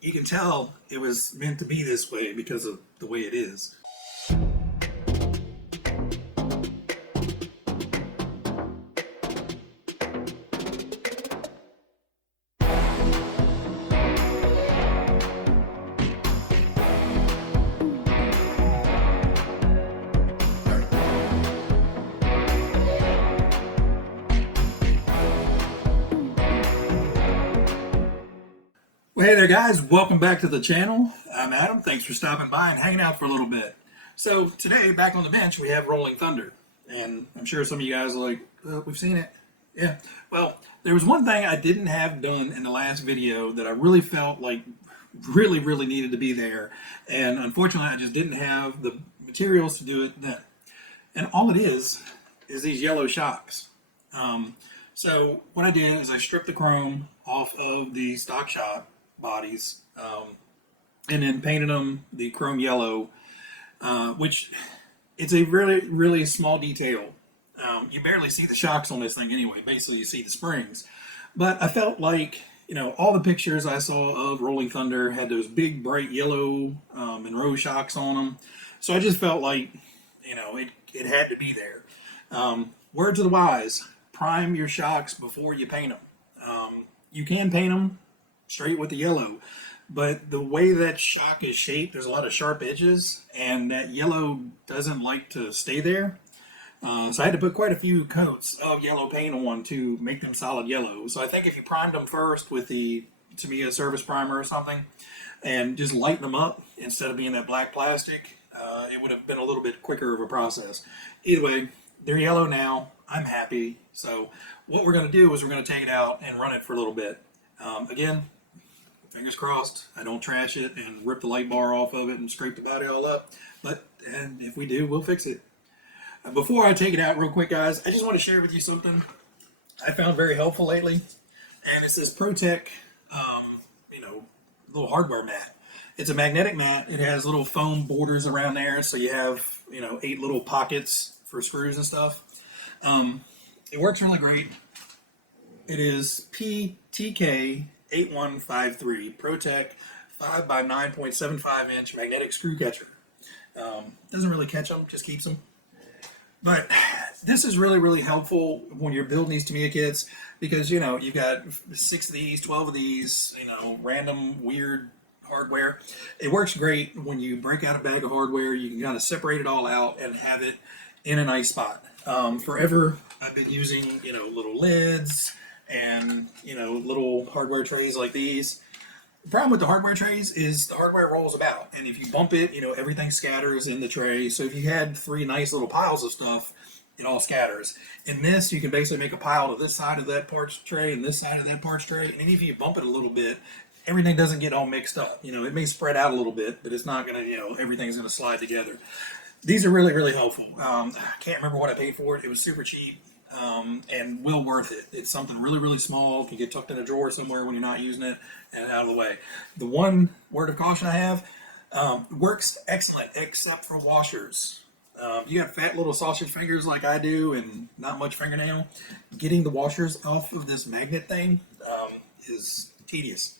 you can tell it was meant to be this way because of the way it is. Well, hey there guys, welcome back to the channel. I'm Adam, thanks for stopping by and hanging out for a little bit. So today, back on the bench, we have Rolling Thunder. And I'm sure some of you guys are like, we've seen it. Yeah, well, there was one thing I didn't have done in the last video that I really felt like really needed to be there. And unfortunately, I just didn't have the materials to do it then. And all it is these yellow shocks. So what I did is I stripped the chrome off of the stock shock bodies, and then painted them the chrome yellow, which it's a really small detail. You barely see the shocks on this thing anyway. Basically, you see the springs. But I felt like, all the pictures I saw of Rolling Thunder had those big, bright yellow Monroe shocks on them. So I just felt like, it had to be there. Word to the wise, prime your shocks before you paint them. You can paint them straight with the yellow, but the way that shock is shaped, there's a lot of sharp edges, and that yellow doesn't like to stay there. So I had to put quite a few coats of yellow paint on to make them solid yellow. So I think if you primed them first with the Tamiya service primer or something, and just lighten them up instead of being that black plastic, it would have been a little bit quicker of a process. Either way, they're yellow now. I'm happy. So what we're going to do is we're going to take it out and run it for a little bit. Again, fingers crossed, I don't trash it and rip the light bar off of it and scrape the body all up. And if we do, we'll fix it. Before I take it out real quick, guys, I just want to share with you something I found very helpful lately. And it's this ProTech, little hardware mat. It's a magnetic mat. It has little foam borders around there. So you have, 8 little pockets for screws and stuff. It works really great. It is PTK 8153 ProTech 5 by 9.75 inch magnetic screw catcher. Doesn't really catch them, just keeps them. But this is really helpful when you're building these Tamiya kits because, you've got 6 of these, 12 of these, random weird hardware. It works great when you break out a bag of hardware. You can kind of separate it all out and have it in a nice spot. Forever, I've been using, little lids and, little hardware trays like these. The problem with the hardware trays is the hardware rolls about, and if you bump it, everything scatters in the tray. So if you had 3 nice little piles of stuff, it all scatters. In this, you can basically make a pile to this side of that parts tray and this side of that parts tray, and if you bump it a little bit, everything doesn't get all mixed up. It may spread out a little bit, but it's not going to, everything's going to slide together. These are really helpful. I can't remember what I paid for it. It was super cheap. And well worth it. It's something really small, can get tucked in a drawer somewhere when you're not using it and out of the way. The one word of caution I have, works excellent except for washers. You got fat little sausage fingers like I do and not much fingernail. Getting the washers off of this magnet thing is tedious.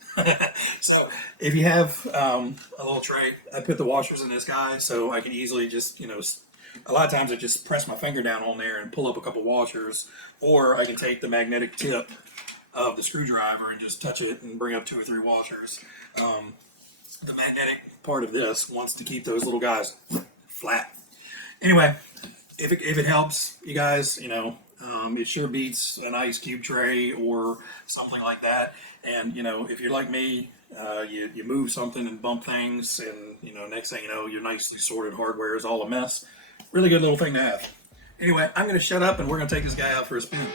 So if you have a little tray, I put the washers in this guy so I can easily just, a lot of times I just press my finger down on there and pull up a couple washers, or I can take the magnetic tip of the screwdriver and just touch it and bring up 2 or 3 washers. The magnetic part of this wants to keep those little guys flat. Anyway, if it helps you guys, it sure beats an ice cube tray or something like that. And, if you're like me, you move something and bump things, and, next thing you know, your nicely sorted hardware is all a mess. Really good little thing to have. Anyway, I'm going to shut up and we're going to take this guy out for a spin.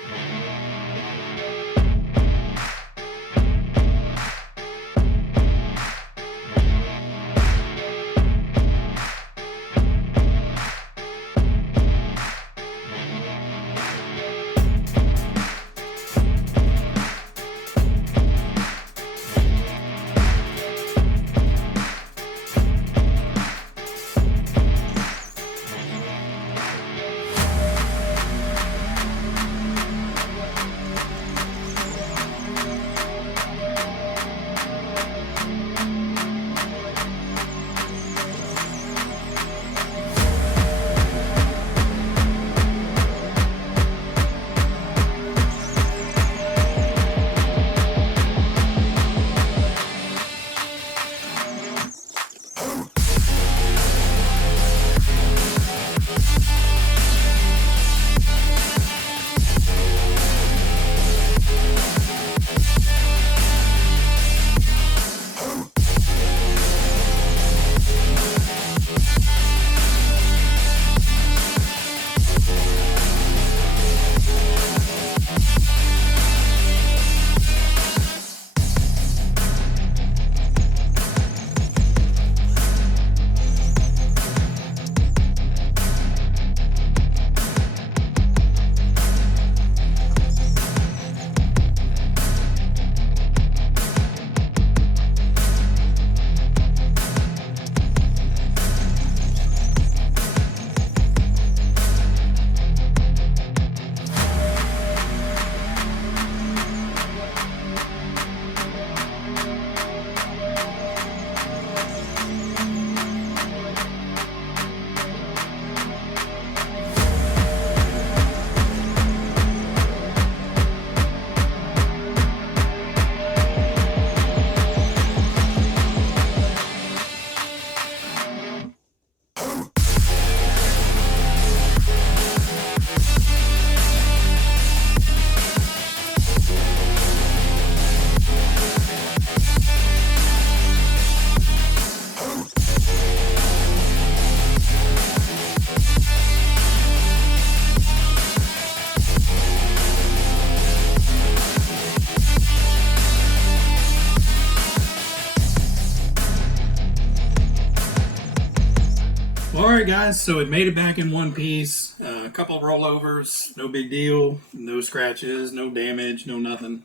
Well, all right, guys. So it made it back in one piece. A couple of rollovers, no big deal. No scratches, no damage, no nothing.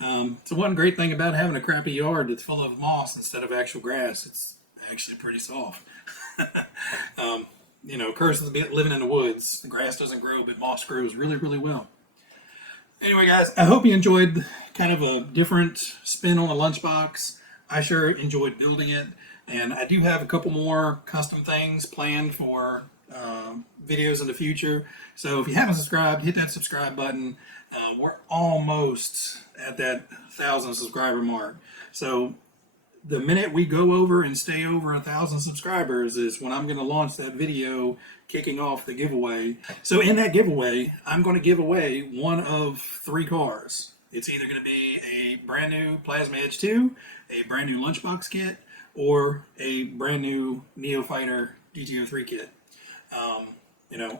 So one great thing about having a crappy yard that's full of moss instead of actual grass, it's actually pretty soft. Curse of living in the woods. The grass doesn't grow, but moss grows really, really well. Anyway, guys, I hope you enjoyed kind of a different spin on a lunchbox. I sure enjoyed building it, and I do have a couple more custom things planned for videos in the future. So if you haven't subscribed, hit that subscribe button. We're almost at that 1,000 subscriber mark. So the minute we go over and stay over 1,000 subscribers is when I'm going to launch that video kicking off the giveaway. So in that giveaway, I'm going to give away one of 3 cars. It's either going to be a brand new Plasma Edge 2, a brand new Lunchbox kit, or a brand new Neofighter DTO3 kit.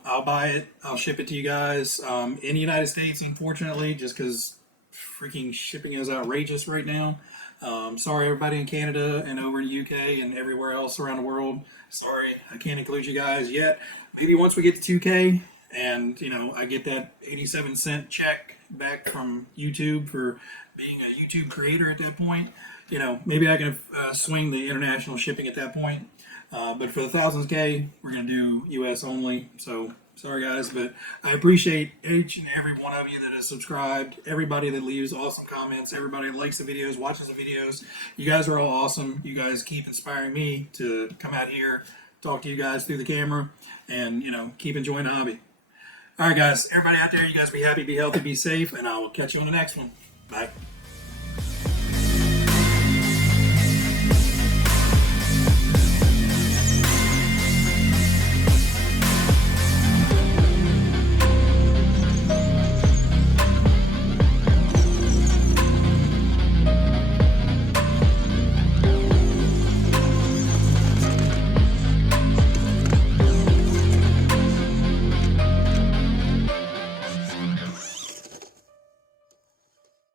I'll buy it. I'll ship it to you guys in the United States, unfortunately, just because freaking shipping is outrageous right now. Sorry, everybody in Canada and over in the UK and everywhere else around the world. Sorry, I can't include you guys yet. Maybe once we get to 2K and, I get that 87-cent check back from YouTube for being a YouTube creator at that point, maybe I can swing the international shipping at that point. But for the 1,000K, we're going to do US only. So sorry, guys, but I appreciate each and every one of you that has subscribed, everybody that leaves awesome comments, everybody that likes the videos, watches the videos. You guys are all awesome. You guys keep inspiring me to come out here, talk to you guys through the camera, and, keep enjoying the hobby. All right, guys, everybody out there, you guys be happy, be healthy, be safe, and I will catch you on the next one. Bye.